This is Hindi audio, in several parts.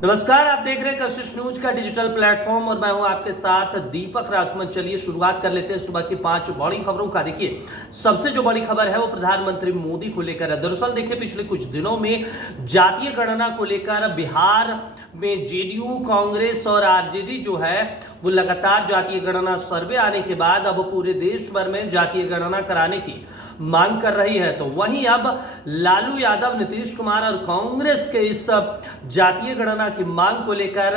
नमस्कार, आप देख रहे हैं कशिश न्यूज का डिजिटल प्लेटफॉर्म और मैं हूं आपके साथ दीपक राजमन। चलिए शुरुआत कर लेते हैं सुबह की 5 बड़ी खबरों का। देखिए, सबसे जो बड़ी खबर है वो प्रधानमंत्री मोदी को लेकर है। दरअसल देखिए, पिछले कुछ दिनों में जातीय गणना को लेकर बिहार में जेडीयू, कांग्रेस और आरजेडी जो है वो लगातार जातीय गणना सर्वे आने के बाद अब पूरे देश भर में जातीय गणना कराने की मांग कर रही है। तो वहीं अब लालू यादव, नीतीश कुमार और कांग्रेस के इस जातीय गणना की मांग को लेकर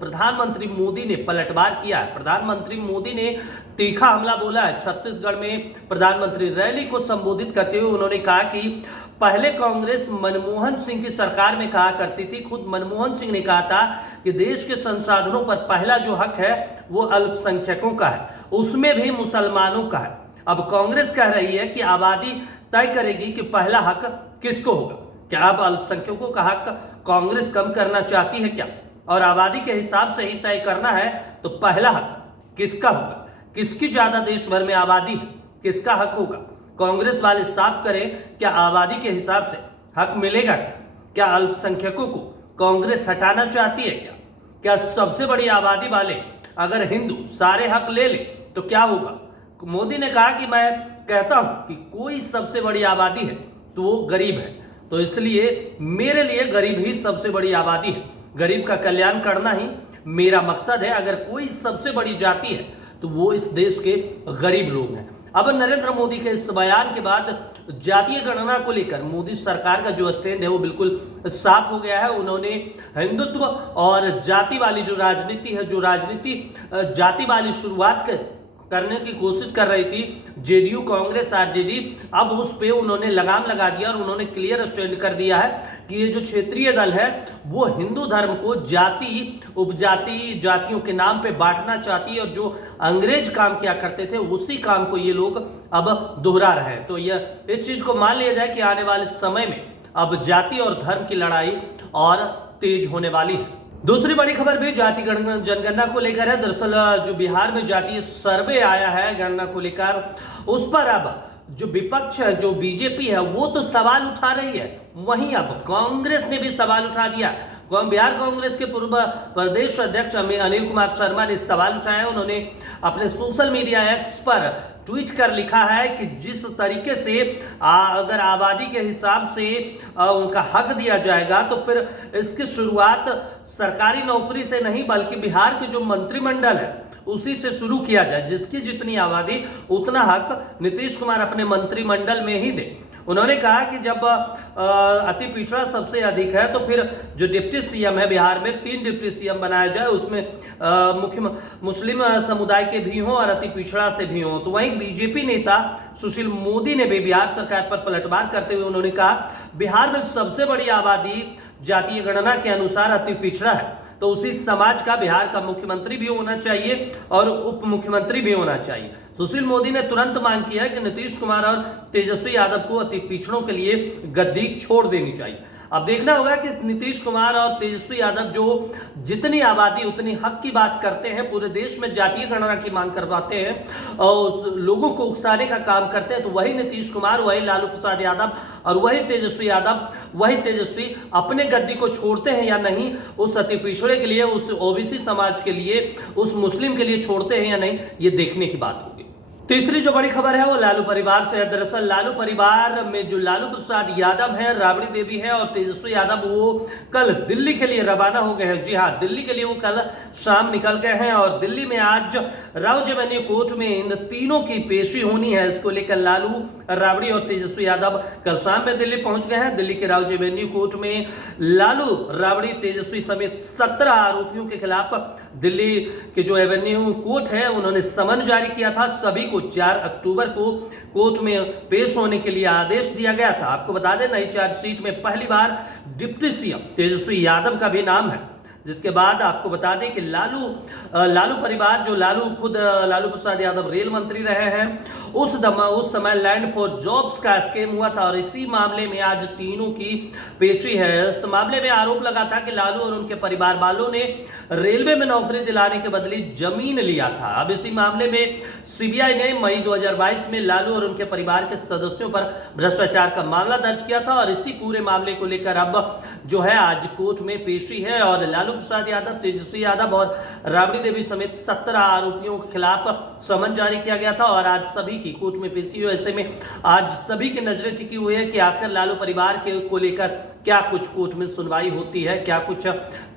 प्रधानमंत्री मोदी ने पलटवार किया है। प्रधानमंत्री मोदी ने तीखा हमला बोला है। छत्तीसगढ़ में प्रधानमंत्री रैली को संबोधित करते हुए उन्होंने कहा कि पहले कांग्रेस मनमोहन सिंह की सरकार में कहा करती थी, खुद मनमोहन सिंह ने कहा था कि देश के संसाधनों पर पहला जो हक है वो अल्पसंख्यकों का है, उसमें भी मुसलमानों का है। अब कांग्रेस कह रही है कि आबादी तय करेगी कि पहला हक किसको होगा। क्या अब अल्पसंख्यकों का हक कांग्रेस कम करना चाहती है क्या? और आबादी के हिसाब से ही तय करना है तो पहला हक किसका होगा? किसकी ज्यादा देश भर में आबादी है, किसका हक होगा? कांग्रेस वाले साफ करें, क्या आबादी के हिसाब से हक मिलेगा क्या? क्या अल्पसंख्यकों को कांग्रेस हटाना चाहती है क्या? क्या सबसे बड़ी आबादी वाले अगर हिंदू सारे हक ले ले तो क्या होगा? मोदी ने कहा कि मैं कहता हूं कि कोई सबसे बड़ी आबादी है तो वो गरीब है, तो इसलिए मेरे लिए गरीब ही सबसे बड़ी आबादी है। गरीब का कल्याण करना ही मेरा मकसद है। अगर कोई सबसे बड़ी जाति है तो वो इस देश के गरीब लोग हैं। अब नरेंद्र मोदी के इस बयान के बाद जातीय गणना को लेकर मोदी सरकार का जो स्टैंड है वो बिल्कुल साफ हो गया है। उन्होंने हिंदुत्व और जाति वाली जो राजनीति है, जो राजनीति जाति वाली शुरुआत करने की कोशिश कर रही थी जेडीयू, कांग्रेस, आरजेडी, अब उस पे उन्होंने लगाम लगा दिया और उन्होंने क्लियर स्टैंड कर दिया है कि ये जो क्षेत्रीय दल है वो हिंदू धर्म को जाति, उपजाति, जातियों के नाम पे बांटना चाहती है और जो अंग्रेज काम किया करते थे उसी काम को ये लोग अब दोहरा रहे हैं। तो यह इस चीज को मान लिया जाए कि आने वाले समय में अब जाति और धर्म की लड़ाई और तेज होने वाली है। दूसरी बड़ी खबर भी जाति जनगणना को लेकर है। दरअसल जो बिहार में जातीय सर्वे आया है गणना को लेकर, उस पर अब जो विपक्ष है, जो बीजेपी है, वो तो सवाल उठा रही है, वहीं अब कांग्रेस ने भी सवाल उठा दिया। बिहार कांग्रेस के पूर्व प्रदेश अध्यक्ष अनिल कुमार शर्मा ने सवाल उठाया। उन्होंने अपने सोशल मीडिया एक्स पर ट्वीट कर लिखा है कि जिस तरीके से अगर आबादी के हिसाब से उनका हक दिया जाएगा तो फिर इसकी शुरुआत सरकारी नौकरी से नहीं बल्कि बिहार के जो मंत्रिमंडल है उसी से शुरू किया जाए। जिसकी जितनी आबादी उतना हक नीतीश कुमार अपने मंत्रिमंडल में ही दे। उन्होंने कहा कि जब अति पिछड़ा सबसे अधिक है तो फिर जो डिप्टी सीएम है बिहार में 3 डिप्टी सीएम बनाया जाए, उसमें मुख्य मुस्लिम समुदाय के भी हों और अति पिछड़ा से भी हों। तो वहीं बीजेपी नेता सुशील मोदी ने भी बिहार सरकार पर पलटवार करते हुए उन्होंने कहा बिहार में सबसे बड़ी आबादी जातीय गणना के अनुसार अति पिछड़ा है, तो उसी समाज का बिहार का मुख्यमंत्री भी होना चाहिए और उप मुख्यमंत्री भी होना चाहिए। सुशील मोदी ने तुरंत मांग किया है कि नीतीश कुमार और तेजस्वी यादव को अति पिछड़ों के लिए गद्दी छोड़ देनी चाहिए। अब देखना होगा कि नीतीश कुमार और तेजस्वी यादव जो जितनी आबादी उतनी हक की बात करते हैं, पूरे देश में जातीय गणना की मांग करवाते हैं और लोगों को उकसाने का काम करते हैं, तो वही नीतीश कुमार, वही लालू प्रसाद यादव और वही तेजस्वी यादव, वही तेजस्वी अपने गद्दी को छोड़ते हैं या नहीं, उस अति पिछड़े के लिए, उस ओबीसी समाज के लिए, उस मुस्लिम के लिए छोड़ते हैं या नहीं, ये देखने की बात होगी। तीसरी जो बड़ी खबर है वो लालू परिवार से है। दरअसल लालू परिवार में जो लालू प्रसाद यादव है, राबड़ी देवी है और तेजस्वी यादव वो कल दिल्ली के लिए रवाना हो गए हैं। जी हाँ, दिल्ली के लिए वो कल शाम निकल गए हैं और दिल्ली में आज राउज एवेन्यू कोर्ट में इन तीनों की पेशी होनी है। इसको लेकर लालू, राबड़ी और तेजस्वी यादव कल शाम में दिल्ली पहुंच गए हैं। दिल्ली के राउज एवेन्यू कोर्ट में लालू, राबड़ी, तेजस्वी समेत 17 आरोपियों के खिलाफ दिल्ली के जो एवेन्यू कोर्ट है उन्होंने समन जारी किया था। सभी को 4 अक्टूबर को कोर्ट में पेश होने के लिए आदेश दिया गया था। आपको बता दें, नई चार्जशीट में पहली बार डिप्टी सीएम तेजस्वी यादव का भी नाम है। जिसके बाद आपको बता दें कि लालू परिवार, जो लालू प्रसाद यादव रेल मंत्री रहे हैं उस समय लैंड फॉर जॉब्स का स्कीम हुआ था और इसी मामले में आज तीनों की पेशी है। इस मामले में आरोप लगा था कि लालू और उनके परिवार वालों ने रेलवे में नौकरी दिलाने के बदले जमीन लिया था। अब इसी मामले में सीबीआई ने मई 2022 में लालू और उनके परिवार के सदस्यों पर भ्रष्टाचार का मामला दर्ज किया था और इसी पूरे मामले को लेकर अब जो है आज कोर्ट में पेशी है और लालू प्रसाद यादव, तेजस्वी यादव और राबड़ी देवी समेत 17 आरोपियों के खिलाफ समन जारी किया गया था और आज सभी की कोर्ट में पेशी हुई। ऐसे में आज सभी की नजरें टिकी हुई है कि आखिर लालू परिवार के को लेकर क्या कुछ कोर्ट में सुनवाई होती है, क्या कुछ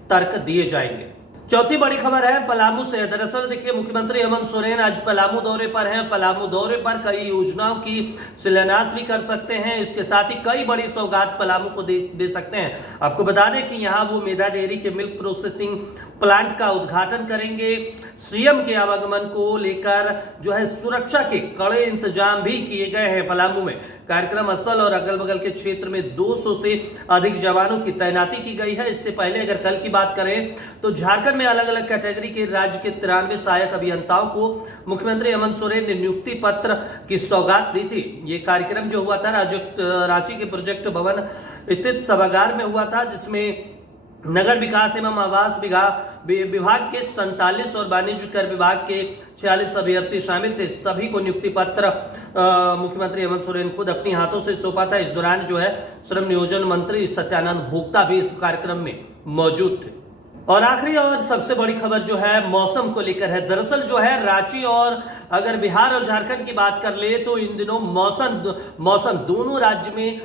तर्क दिए जाएंगे। चौथी बड़ी खबर है पलामू से। दरअसल देखिए, मुख्यमंत्री हेमंत सोरेन आज पलामू दौरे पर हैं। पलामू दौरे पर कई योजनाओं की शिलान्यास भी कर सकते हैं। इसके साथ ही कई बड़ी सौगात पलामू को दे सकते हैं। आपको बता दें कि यहाँ वो मेधा डेयरी के मिल्क प्रोसेसिंग प्लांट का उद्घाटन करेंगे। सीएम के आवागमन को लेकर जो है सुरक्षा के कड़े इंतजाम भी किए गए हैं। पलामू में कार्यक्रम स्थल और अगल बगल के क्षेत्र में 200 से अधिक जवानों की तैनाती की गई है। इससे पहले अगर कल की बात करें तो झारखंड में अलग अलग कैटेगरी के राज्य के 93 सहायक अभियंताओं को मुख्यमंत्री हेमंत सोरेन ने नियुक्ति पत्र की सौगात दी थी। ये कार्यक्रम जो हुआ था रांची के प्रोजेक्ट भवन स्थित सभागार में हुआ था, जिसमें नगर विकास एवं आवास विभाग के 47 और वाणिज्य कर विभाग के 46 अभ्यर्थी शामिल थे। सभी को नियुक्ति पत्र मुख्यमंत्री हेमंत सोरेन खुद अपने हाथों से सौंपा था। इस दौरान जो है श्रम नियोजन मंत्री सत्यानंद भोक्ता भी इस कार्यक्रम में मौजूद थे। और आखिरी और सबसे बड़ी खबर जो है मौसम को लेकर है। दरअसल जो है रांची और अगर बिहार और झारखंड की बात कर ले तो इन दिनों मौसम दोनों राज्य में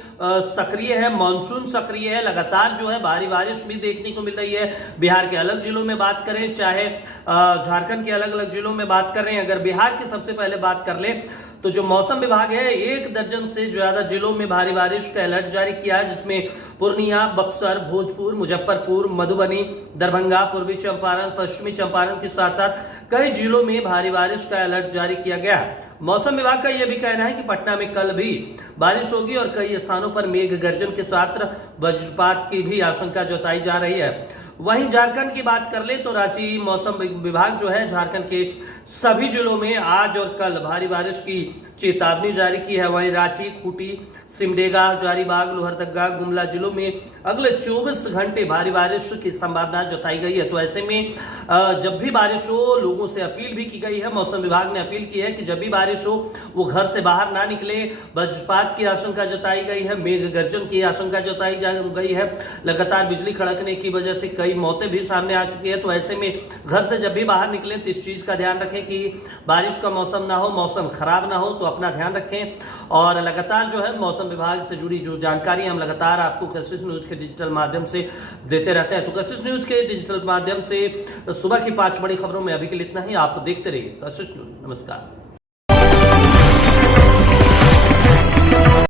सक्रिय है, मानसून सक्रिय है। लगातार जो है भारी बारिश भी देखने को मिल रही है। बिहार के अलग जिलों में बात करें, चाहे झारखंड के अलग अलग जिलों में बात कर रहे हैं। अगर बिहार की सबसे पहले बात कर ले तो जो मौसम विभाग है 1 दर्जन से ज्यादा जिलों में भारी बारिश का अलर्ट जारी किया है, जिसमें पूर्णिया, बक्सर, भोजपुर, मुजफ्फरपुर, मधुबनी, दरभंगा, पूर्वी चंपारण, पश्चिमी चंपारण के साथ साथ कई जिलों में भारी बारिश का अलर्ट जारी किया गया है। मौसम विभाग का यह भी कहना है कि पटना में कल भी बारिश होगी और कई स्थानों पर मेघ गर्जन के साथ वज्रपात की भी आशंका जताई जा रही है। वहीं झारखंड की बात कर ले तो रांची मौसम विभाग जो है झारखंड के सभी जिलों में आज और कल भारी बारिश की चेतावनी जारी की है। वहीं रांची, खूंटी, सिमडेगा, हजारीबाग, लोहरदगा, गुमला जिलों में अगले 24 घंटे भारी बारिश की संभावना जताई गई है। तो ऐसे में जब भी बारिश हो, लोगों से अपील भी की गई है। मौसम विभाग ने अपील की है कि जब भी बारिश हो वो घर से बाहर ना निकले। वज्रपात की आशंका जताई गई है, मेघ गर्जन की आशंका जताई गई है। लगातार बिजली कड़कने की वजह से कई मौतें भी सामने आ चुकी है। तो ऐसे में घर से जब भी बाहर निकले तो इस चीज का ध्यान रखें कि बारिश का मौसम ना हो, मौसम खराब ना हो। तो अपना ध्यान रखें और लगातार जो है मौसम विभाग से जुड़ी जो जानकारी हम लगातार आपको कशिश न्यूज के डिजिटल माध्यम से देते रहते हैं। तो कशिश न्यूज के डिजिटल माध्यम से सुबह की 5 बड़ी खबरों में अभी के लिए इतना ही। आप देखते रहिए कशिश न्यूज। नमस्कार।